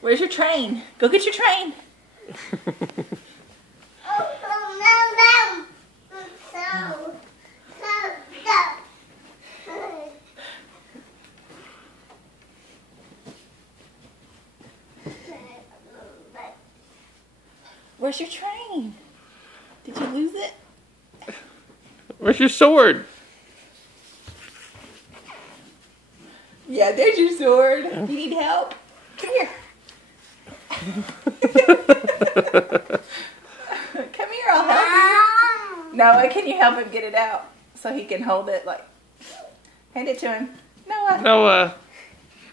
Where's your train? Go get your train. Where's your train? Did you lose it? Where's your sword? Yeah, there's your sword. You need help? Come here. Come here, I'll help you. Noah, can you help him get it out so he can hold it? Like, hand it to him. Noah. Noah.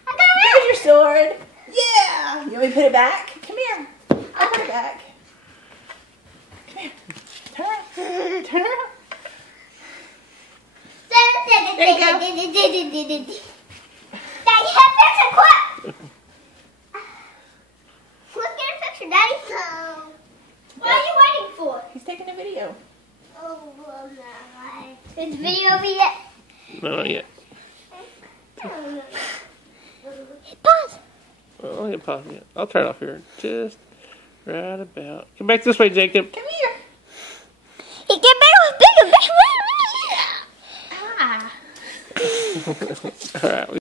Here's your sword. Yeah. You want me to put it back? Come here. I'll put it back. Come here. Turn around. Turn around. There you go. Daddy, have a picture, quick! Let's get a picture, Daddy. What are you waiting for? He's taking a video. Oh, well, no. Is the video over yet? No, not yet. Pause. Oh, I'll pause it. I'll turn it off here. Just right about. Come back this way, Jacob. Come here. He get better, bigger, bigger. Ah. All right.